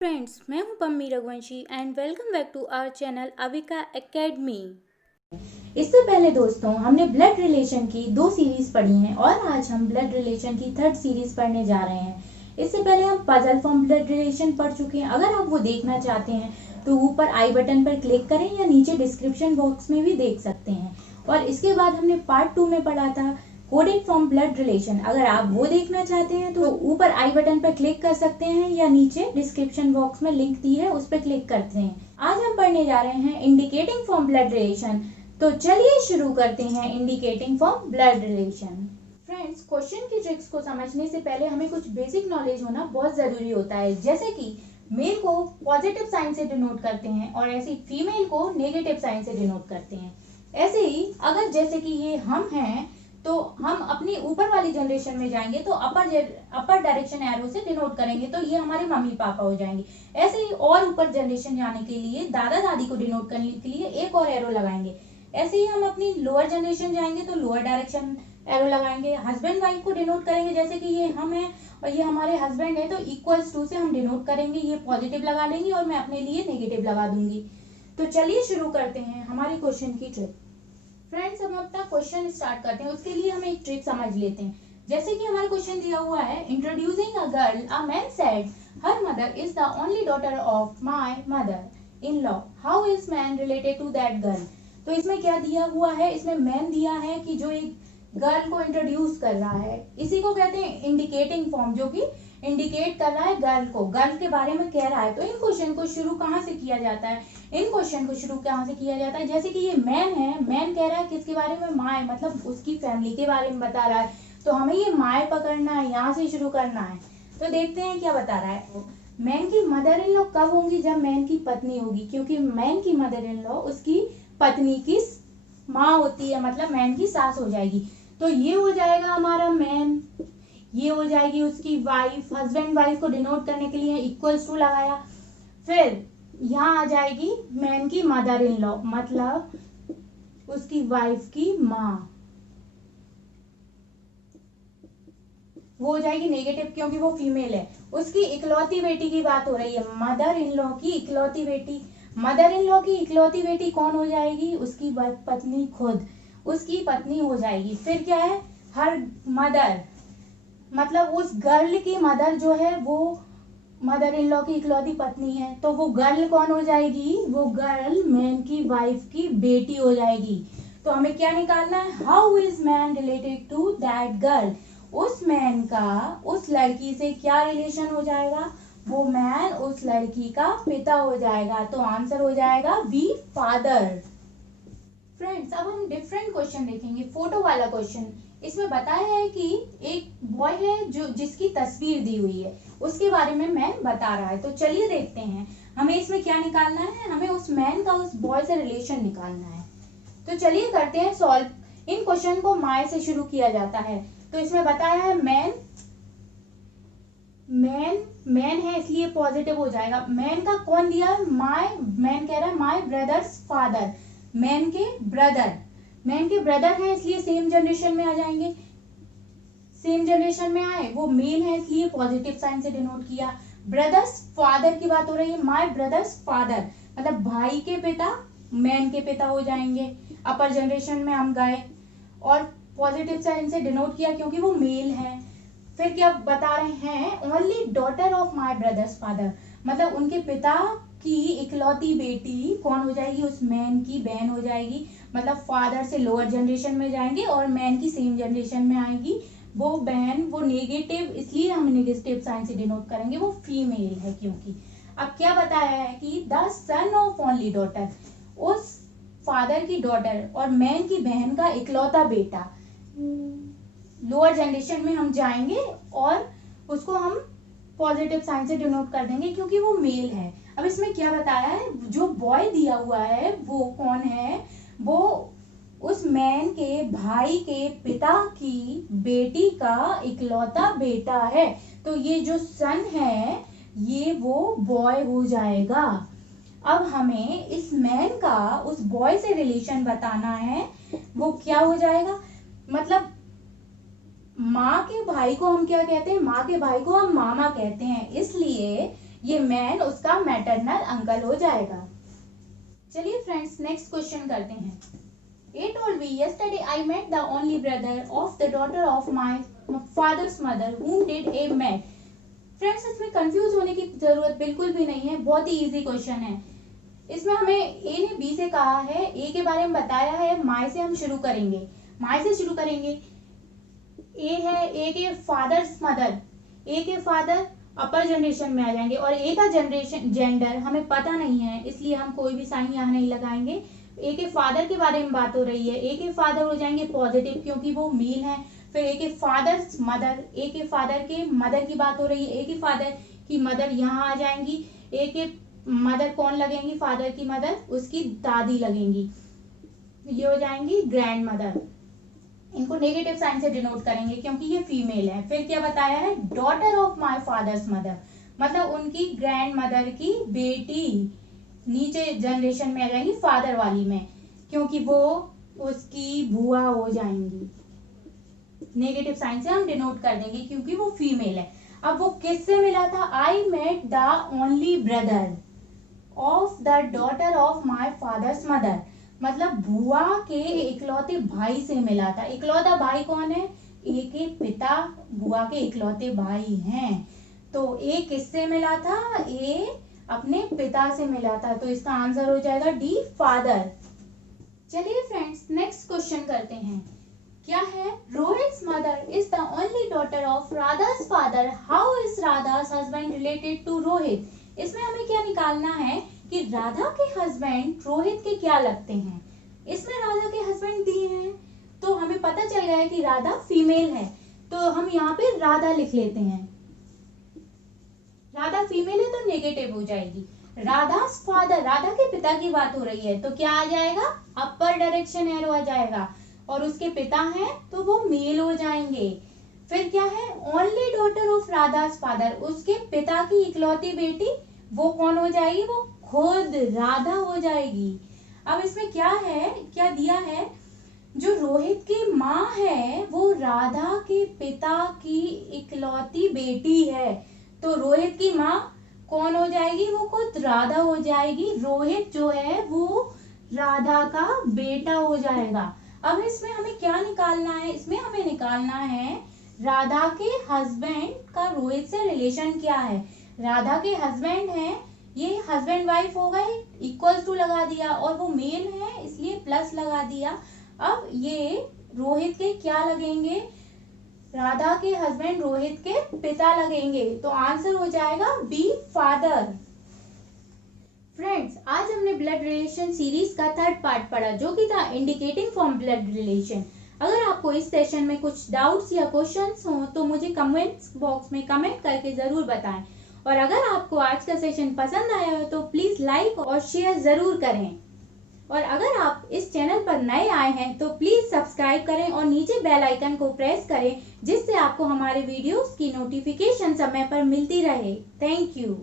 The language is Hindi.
फ्रेंड्स, मैं हूं Pammi Raghuvanshi and welcome back to our channel Avika academy. इससे पहले दोस्तों हमने ब्लड रिलेशन की 2 सीरीज पढ़ी हैं और आज हम ब्लड रिलेशन की 3rd सीरीज पढ़ने जा रहे हैं। इससे पहले हम पजल फॉर्म ब्लड रिलेशन पढ़ चुके हैं। अगर आप वो देखना चाहते हैं तो ऊपर आई बटन पर क्लिक करें या नीचे डिस्क्रिप्शन बॉक्स में भी देख सकते हैं। और इसके बाद हमने पार्ट 2 में पढ़ा था कोडेड फॉर्म ब्लड रिलेशन। अगर आप वो देखना चाहते हैं तो ऊपर आई बटन पर क्लिक कर सकते हैं या नीचे डिस्क्रिप्शन बॉक्स में लिंक दी है उस पर क्लिक करते हैं। आज हम पढ़ने जा रहे हैं इंडिकेटिंग फॉर्म ब्लड रिलेशन। तो चलिए शुरू करते हैं indicating form blood relation. Friends, question की ट्रिक्स को समझने से पहले हमें कुछ बेसिक नॉलेज होना बहुत जरूरी होता है। जैसे कि मेल को पॉजिटिव साइन से डिनोट करते हैं और ऐसे ही फीमेल को नेगेटिव साइन से डिनोट करते हैं। ऐसे ही अगर जैसे कि ये हम हैं तो हम अपनी ऊपर वाली जनरेशन में जाएंगे तो अपर डायरेक्शन एरो से डिनोट करेंगे तो ये हमारे मम्मी पापा हो जाएंगे। ऐसे ही और ऊपर जनरेशन जाने के लिए दादा दादी को डिनोट करने के लिए एक और एरो लगाएंगे। ऐसे ही हम अपनी लोअर जनरेशन जाएंगे तो लोअर डायरेक्शन एरो लगाएंगे। हस्बैंड वाइफ को डिनोट करेंगे, जैसे कि ये हम हैं और ये हमारे हस्बैंड है तो इक्वल्स टू से हम डिनोट करेंगे, ये पॉजिटिव लगा लेंगे और मैं अपने लिए नेगेटिव लगा दूंगी। तो चलिए शुरू करते हैं हमारे क्वेश्चन की ट्रिक। फ्रेंड्स, हम अपना क्वेश्चन स्टार्ट करते हैं। उसके लिए हम एक ट्रिक समझ लेते हैं। जैसे कि हमारा क्वेश्चन दिया हुआ है, introducing a girl, a man said her mother is the only daughter of my mother in law, how is man related to that girl. तो इसमें क्या दिया हुआ है, इसमें मैन दिया है कि जो एक गर्ल को इंट्रोड्यूस कर रहा है, इसी को कहते हैं इंडिकेटिंग फॉर्म, जो कि इंडिकेट कर रहा है गर्ल को, गर्ल के बारे में कह रहा है। तो इन क्वेश्चन को शुरू कहाँ से किया जाता है, इन क्वेश्चन को शुरू कहाँ से किया जाता है। जैसे कि ये मैन है, मैन कह रहा है किसके बारे में, माय, मतलब उसकी फैमिली के बारे में बता रहा है। तो हमें ये माय पकड़ना है, यहाँ से शुरू करना है। तो देखते हैं क्या बता रहा है। मैन की मदर इन लॉ कब होंगी, जब मैन की पत्नी होगी, क्योंकि मैन की मदर इन लॉ उसकी पत्नी की माँ होती है, मतलब मैन की सास हो जाएगी। तो ये हो जाएगा हमारा मैन, ये हो जाएगी उसकी वाइफ। हस्बैंड वाइफ को डिनोट करने के लिए इक्वल्स टू लगाया। फिर यहाँ आ जाएगी मैन की मदर इन लॉ, मतलब उसकी वाइफ की माँ, वो हो जाएगी नेगेटिव क्योंकि वो फीमेल है। उसकी इकलौती बेटी की बात हो रही है, मदर इन लॉ की इकलौती बेटी। मदर इन लॉ की इकलौती बेटी कौन हो जाएगी, उसकी पत्नी खुद, उसकी पत्नी हो जाएगी। फिर क्या है, हर मदर, मतलब उस गर्ल की मदर जो है वो मदर इन लॉ की इकलौती पत्नी है। तो वो गर्ल कौन हो जाएगी, वो गर्ल मैन की वाइफ की बेटी हो जाएगी। तो हमें क्या निकालना है, how is man related to that girl. उस मैन का उस लड़की से क्या रिलेशन हो जाएगा, वो मैन उस लड़की का पिता हो जाएगा। तो आंसर हो जाएगा बी, फादर। फ्रेंड्स, अब हम डिफरेंट क्वेश्चन देखेंगे। फोटो वाला क्वेश्चन, इसमें बताया है कि एक बॉय है जो जिसकी तस्वीर दी हुई है, उसके बारे में मैन बता रहा है। तो चलिए देखते हैं हमें इसमें क्या निकालना है। हमें उस मैन का उस बॉय से रिलेशन निकालना है। तो चलिए करते हैं सॉल्व। इन क्वेश्चन को माय से शुरू किया जाता है। तो इसमें बताया है मैन, मैन है इसलिए पॉजिटिव हो जाएगा। मैन का कौन दिया है, माय, मैन कह रहा है माय ब्रदर्स फादर, मैन के ब्रदर है इसलिए सेम जनरेशन में आ जाएंगे। सेम जनरेशन में आए, वो मेल है इसलिए पॉजिटिव साइन से डिनोट किया। ब्रदर्स फादर की बात हो रही है, माय ब्रदर्स फादर, मतलब भाई के पिता मैन के पिता हो जाएंगे। अपर जनरेशन में हम गए और पॉजिटिव साइन से डिनोट किया क्योंकि वो मेल है। फिर क्या बता रहे हैं, only daughter of my brothers father, मतलब उनके पिता की इकलौती बेटी कौन हो जाएगी, उस मैन की बहन हो जाएगी। मतलब फादर से लोअर जनरेशन में जाएंगे और मैन की सेम जनरेशन में आएगी। वो बहन, वो नेगेटिव, इसलिए हम नेगेटिव साइन से डिनोट करेंगे, वो फीमेल है क्योंकि। अब क्या बताया है कि the son of only daughter, उस फादर की डॉटर और मैन की बहन का इकलौता बेटा। लोअर जनरेशन में हम जाएंगे और उसको हम पॉजिटिव साइन से डिनोट कर देंगे क्योंकि वो मेल है। अब इसमें क्या बताया है, जो बॉय दिया हुआ है वो कौन है, वो उस मैन के भाई के पिता की बेटी का इकलौता बेटा है। तो ये जो सन है ये वो बॉय हो जाएगा। अब हमें इस मैन का उस बॉय से रिलेशन बताना है, वो क्या हो जाएगा, मतलब माँ के भाई को हम क्या कहते हैं, माँ के भाई को हम मामा कहते हैं, इसलिए ये मैन उसका मैटरनल अंकल हो जाएगा। चलिए फ्रेंड्स, नेक्स्ट क्वेश्चन करते हैं। He told me yesterday I met the only brother of the daughter of my father's mother whom did A met। Friends, इसमें कंफ्यूज होने की जरूरत बिल्कुल भी नहीं है, बहुत ही इजी क्वेश्चन है। इसमें हमें ए ने बी से कहा है, ए के बारे में बताया है, माई से हम शुरू करेंगे, माई से शुरू करेंगे। ए है, ए के फादर्स मदर, ए के फादर अपर जनरेशन में आ जाएंगे और ए का जनरेशन जेंडर हमें पता नहीं है, इसलिए हम कोई भी साइन यहाँ नहीं लगाएंगे। ए के फादर के बारे में बात हो रही है, ए के फादर हो जाएंगे पॉजिटिव क्योंकि वो मेल है। फिर ए के फादर्स मदर, ए के फादर के मदर की बात हो रही है, ए के फादर की मदर यहाँ आ जाएंगी। ए के मदर कौन लगेंगी, फादर की मदर उसकी दादी लगेंगी, ये हो जाएंगी ग्रैंड मदर। इनको नेगेटिव साइन से डिनोट करेंगे क्योंकि ये फीमेल है। फिर क्या बताया है, daughter of my father's mother, मतलब उनकी ग्रैंड मदर की बेटी नीचे जनरेशन में आ जाएंगी फादर वाली में, क्योंकि वो उसकी बुआ हो जाएंगी। नेगेटिव साइन से हम डिनोट कर देंगे क्योंकि वो फीमेल है। अब वो किससे मिला था, I met the only brother of the daughter of my father's mother, मतलब बुआ के इकलौते भाई से मिला था। इकलौता भाई कौन है, ए के पिता बुआ के इकलौते भाई हैं। तो ए किससे मिला था, ए अपने पिता से मिला था, तो इसका आंसर हो जाएगा डी फादर। चलिए फ्रेंड्स, नेक्स्ट क्वेश्चन करते हैं। क्या है, Rohit's mother is the only daughter of Radha's father, how is Radha's husband related to Rohit. इसमें हमें क्या निकालना है कि राधा के हस्बैंड रोहित के क्या लगते हैं। इसमें राधा के हस्बैंड दिए हैं तो हमें पता चल गया है कि राधा फीमेल है, तो हम यहाँ पे राधा लिख लेते हैं। राधा फीमेल है तो नेगेटिव हो जाएगी। राधा फादर, राधा के पिता की बात हो रही है तो क्या आ जाएगा, अपर डायरेक्शन एरो आ जाएगा, और उसके पिता हैं तो वो मेल हो जाएंगे। फिर क्या है, only daughter of Radha's father, उसके पिता की इकलौती बेटी वो कौन हो जाएगी, वो खुद राधा हो जाएगी। अब इसमें क्या है, क्या दिया है, जो रोहित की माँ है वो राधा के पिता की इकलौती बेटी है, तो रोहित की माँ कौन हो जाएगी, वो खुद राधा हो जाएगी। रोहित जो है वो राधा का बेटा हो जाएगा। अब इसमें हमें क्या निकालना है, इसमें हमें निकालना है राधा के हस्बैंड का रोहित से रिलेशन क्या है। राधा के हस्बैंड हैं, ये हस्बैंड वाइफ हो गए, इक्वल्स टू लगा दिया, और वो मेल है इसलिए प्लस लगा दिया। अब ये रोहित के क्या लगेंगे, राधा के हस्बैंड रोहित के पिता लगेंगे, तो आंसर हो जाएगा बी फादर। फ्रेंड्स, आज हमने ब्लड रिलेशन सीरीज का थर्ड पार्ट पढ़ा जो कि था इंडिकेटिंग फ्रॉम ब्लड रिलेशन। अगर आपको इस सेशन में कुछ डाउट्स या क्वेश्चंस हो तो मुझे कमेंट्स बॉक्स में कमेंट करके जरूर बताएं, और अगर आपको आज का सेशन पसंद आया हो तो प्लीज लाइक और शेयर जरूर करें, और अगर आप इस चैनल पर नए आए हैं तो प्लीज सब्सक्राइब करें और नीचे बेल आइकन को प्रेस करें जिससे आपको हमारे वीडियोस की नोटिफिकेशन समय पर मिलती रहे। Thank you.